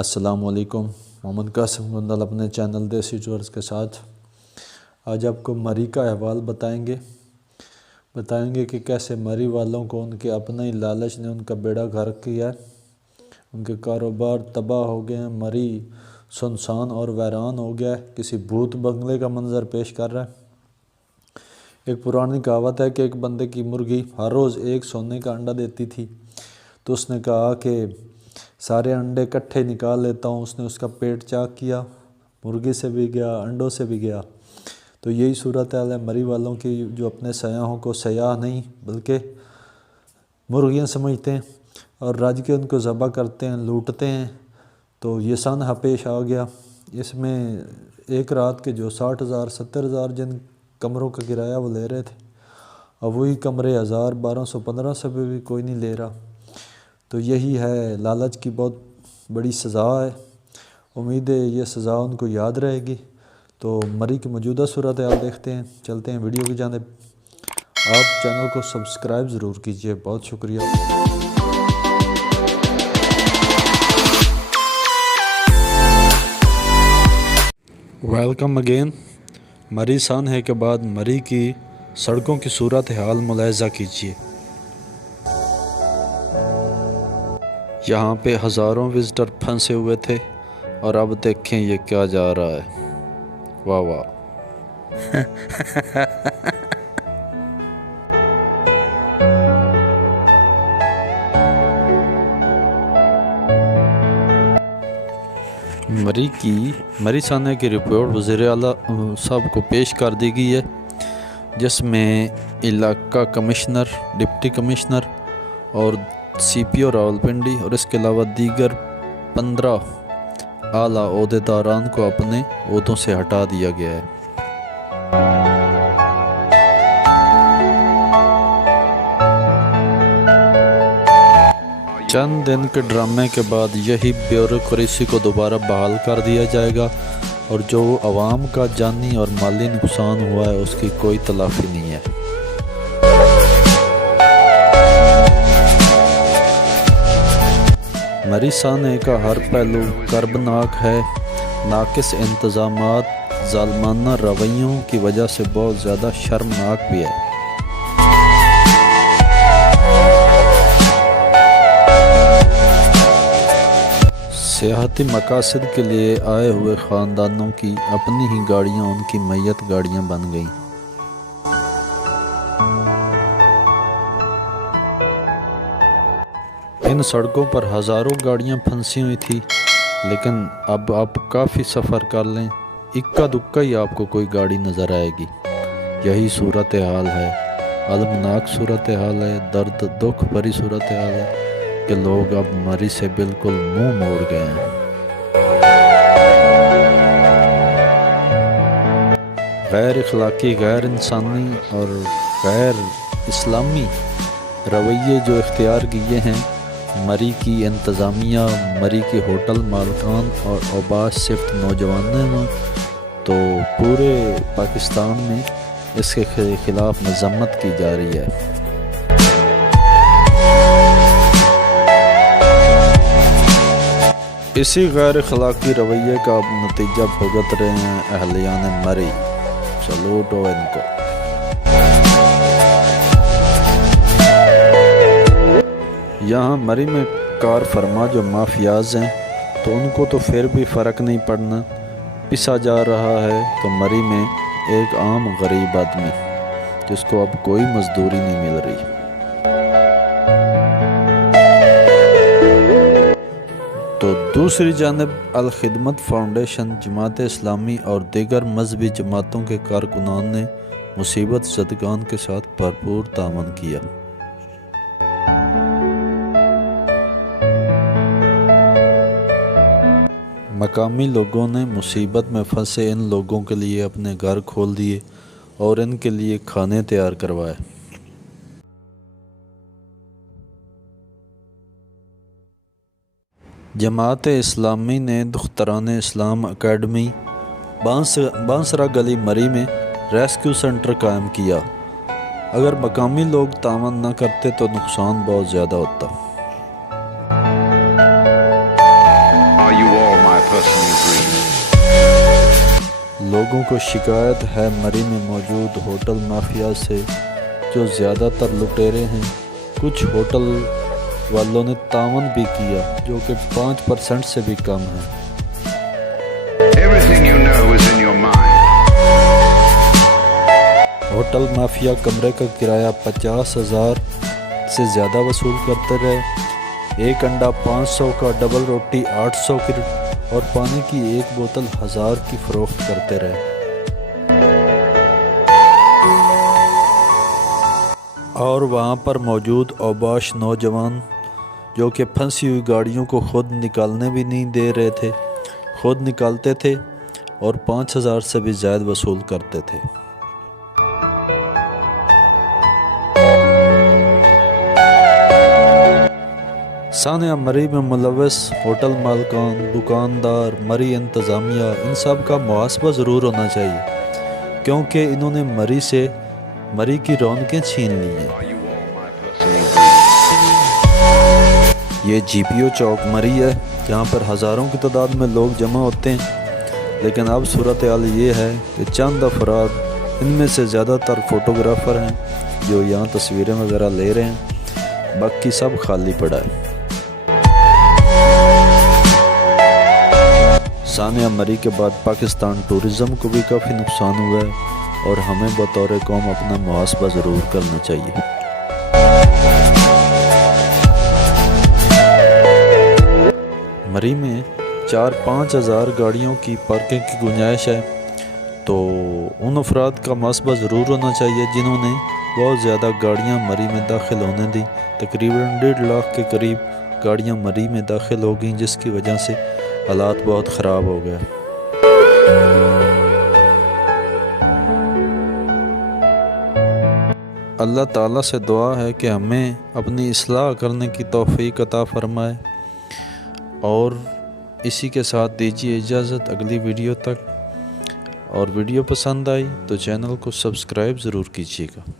السلام علیکم، محمد قاسم گندل اپنے چینل دیسی ٹورز کے ساتھ آج آپ کو مری کا احوال بتائیں گے کہ کیسے مری والوں کو ان کے اپنے ہی لالچ نے ان کا بیڑا غرق کیا ہے، ان کے کاروبار تباہ ہو گئے ہیں، مری سنسان اور ویران ہو گیا ہے، کسی بھوت بنگلے کا منظر پیش کر رہا ہے۔ ایک پرانی کہاوت ہے کہ ایک بندے کی مرغی ہر روز ایک سونے کا انڈا دیتی تھی، تو اس نے کہا کہ سارے انڈے کٹھے نکال لیتا ہوں۔ اس نے اس کا پیٹ چاک کیا، مرغی سے بھی گیا، انڈوں سے بھی گیا۔ تو یہی صورتحال ہے مری والوں کی، جو اپنے سیاحوں کو سیاح نہیں بلکہ مرغیاں سمجھتے ہیں اور رج کے ان کو ذبح کرتے ہیں، لوٹتے ہیں۔ تو یہ سانحہ پیش آ گیا۔ اس میں ایک رات کے جو 60,000 70,000 جن کمروں کا کرایہ وہ لے رہے تھے، اب وہی کمرے 1000 1200 1500 پہ بھی کوئی نہیں لے رہا۔ تو یہی ہے، لالچ کی بہت بڑی سزا ہے۔ امید ہے یہ سزا ان کو یاد رہے گی۔ تو مری کی موجودہ صورتحال دیکھتے ہیں، چلتے ہیں ویڈیو کی جانب۔ آپ چینل کو سبسکرائب ضرور کیجیے، بہت شکریہ۔ Welcome again. مری سانحے کے بعد مری کی سڑکوں کی صورتحال ملاحظہ کیجیے۔ یہاں پہ ہزاروں وزٹر پھنسے ہوئے تھے اور اب دیکھیں یہ کیا جا رہا ہے۔ واہ واہ۔ مری سانحے کی رپورٹ وزیر اعلیٰ صاحب کو پیش کر دی گئی ہے، جس میں علاقہ کمشنر، ڈپٹی کمشنر اور سی پی او راولپنڈی اور اس کے علاوہ دیگر 15 اعلیٰ عہدیداران کو اپنے عہدوں سے ہٹا دیا گیا ہے۔ چند دن کے ڈرامے کے بعد یہی بیوروکریسی کو دوبارہ بحال کر دیا جائے گا، اور جو عوام کا جانی اور مالی نقصان ہوا ہے اس کی کوئی تلافی نہیں ہے۔ مری سانحے کا ہر پہلو کربناک ہے۔ ناقص انتظامات، ظالمانہ رویوں کی وجہ سے بہت زیادہ شرمناک بھی ہے۔ سیاحتی مقاصد کے لیے آئے ہوئے خاندانوں کی اپنی ہی گاڑیاں ان کی میت گاڑیاں بن گئیں۔ ان سڑکوں پر ہزاروں گاڑیاں پھنسی ہوئی تھی، لیکن اب آپ کافی سفر کر لیں، اکا دکا ہی آپ کو کوئی گاڑی نظر آئے گی۔ یہی صورتحال ہے، المناک صورتحال ہے، درد دکھ بھری صورتحال ہے کہ لوگ اب مری سے بالکل منہ موڑ گئے ہیں۔ غیر اخلاقی، غیر انسانی اور غیر اسلامی رویے جو اختیار کیے ہیں مری کی انتظامیہ، مری کے ہوٹل مالکان اور اوباش صفت نوجوانوں نے، تو پورے پاکستان میں اس کے خلاف مذمت کی جا رہی ہے۔ اسی غیر اخلاقی رویے کا اب نتیجہ بھگت رہے ہیں اہلیان مری۔ سلوٹ ہو ان کو۔ یہاں مری میں کار فرما جو مافیاز ہیں، تو ان کو تو پھر بھی فرق نہیں پڑنا، پسا جا رہا ہے تو مری میں ایک عام غریب آدمی جس کو اب کوئی مزدوری نہیں مل رہی۔ تو دوسری جانب الخدمت فاؤنڈیشن، جماعت اسلامی اور دیگر مذہبی جماعتوں کے کارکنان نے مصیبت زدگان کے ساتھ بھرپور تعاون کیا۔ مقامی لوگوں نے مصیبت میں پھنسے ان لوگوں کے لیے اپنے گھر کھول دیے اور ان کے لیے کھانے تیار کروائے۔ جماعت اسلامی نے دختران اسلام اکیڈمی بانسرا گلی مری میں ریسکیو سینٹر قائم کیا۔ اگر مقامی لوگ تعاون نہ کرتے تو نقصان بہت زیادہ ہوتا۔ personally agree. لوگوں کو شکایت ہے مری میں موجود ہوٹل مافیا سے، جو زیادہ تر لٹیرے ہیں۔ کچھ ہوٹل والوں نے تعاون بھی کیا، جو کہ 5% سے بھی کم ہے۔ Everything you know is in your mind. Hotel mafia کمرے کا کرایہ 50,000 سے زیادہ وصول کرتے رہے۔ ایک انڈا 500 کا، ڈبل روٹی 800 کی اور پانی کی ایک بوتل 1000 کی فروخت کرتے رہے۔ اور وہاں پر موجود اوباش نوجوان، جو کہ پھنسی ہوئی گاڑیوں کو خود نکالنے بھی نہیں دے رہے تھے، خود نکالتے تھے اور 5000 سے بھی زائد وصول کرتے تھے۔ سانحہ مری میں ملوث ہوٹل مالکان، دکاندار، مری انتظامیہ، ان سب کا محاسبہ ضرور ہونا چاہیے، کیونکہ انہوں نے مری سے مری کی رونقیں چھین لی ہیں۔ Are you all my personally agree? یہ جی پی او چوک مری ہے، جہاں پر ہزاروں کی تعداد میں لوگ جمع ہوتے ہیں، لیکن اب صورتحال یہ ہے کہ چند افراد، ان میں سے زیادہ تر فوٹوگرافر ہیں، جو یہاں تصویریں وغیرہ لے رہے ہیں، باقی سب خالی پڑا ہے۔ سانحہ مری کے بعد پاکستان ٹورزم کو بھی کافی نقصان ہوا ہے، اور ہمیں بطور قوم اپنا محاسبہ ضرور کرنا چاہیے۔ مری میں 4-5 ہزار گاڑیوں کی پارکنگ کی گنجائش ہے، تو ان افراد کا محاسبہ ضرور ہونا چاہیے جنہوں نے بہت زیادہ گاڑیاں مری میں داخل ہونے دیں۔ تقریباً 1.5 لاکھ کے قریب گاڑیاں مری میں داخل ہو گئیں، جس کی وجہ سے حالات بہت خراب ہو گئے۔ اللہ تعالیٰ سے دعا ہے کہ ہمیں اپنی اصلاح کرنے کی توفیق عطا فرمائے، اور اسی کے ساتھ دیجیے اجازت اگلی ویڈیو تک۔ اور ویڈیو پسند آئی تو چینل کو سبسکرائب ضرور کیجیے گا۔